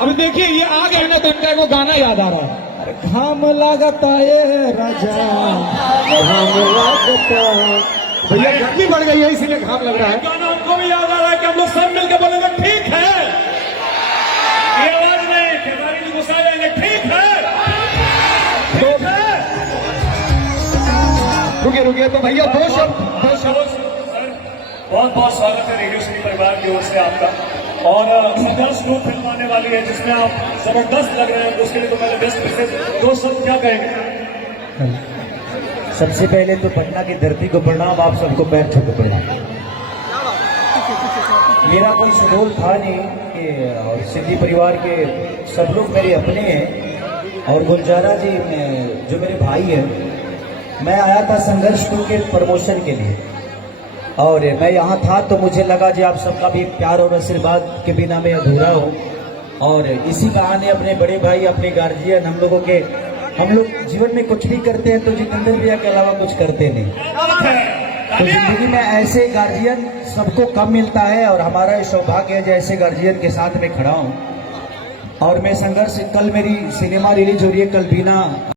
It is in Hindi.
अब देखिए ये आ गए ना तो इनका वो गाना याद आ रहा है। घाम लागता है राजा, घाम लागता। भैया गर्मी बढ़ गई है इसीलिए घाम लग रहा है। गाना हमको भी याद आ रहा है कि हम लोग सब मिलकर बोलेंगे ठीक है, ये आवाज नहीं खेसारी जी गुस्सा जाएंगे, ठीक है, ठीक है। रुके रुके तो भैया दो शब्द बहुत बहुत स्वागत है रेडियो सिटी परिवार की ओर से आपका। और संघर्ष ग्रुप फिल्म आने वाली है जिसमें आप जबरदस्त लग रहे हैं, तो उसके लिए तो पहले बेस्ट विशेष दो शब्द क्या कहेंगे? सबसे पहले तो पटना की धरती को प्रणाम, आप सबको पैर छू के प्रणाम। मेरा कोई शेड्यूल था नहीं कि और सिद्धि परिवार के सब लोग मेरे अपने हैं और गुलजारा जी जो मेरे भाई हैं। मैं आया था संघर्ष ग्रुप के प्रमोशन के लिए और मैं यहाँ था तो मुझे लगा जी आप सबका भी प्यार और आशीर्वाद के बिना मैं अधूरा हूँ। और इसी बहाने अपने बड़े भाई, अपने गार्जियन, हम लोग जीवन में कुछ भी करते हैं तो जितेंद्र भैया के अलावा कुछ करते नहीं। तो जिंदगी में ऐसे गार्जियन सबको कम मिलता है और हमारा ये सौभाग्य है जैसे गार्जियन के साथ में खड़ा हूँ। और मैं संघर्ष, कल मेरी सिनेमा रिलीज हो रही है, कल बीना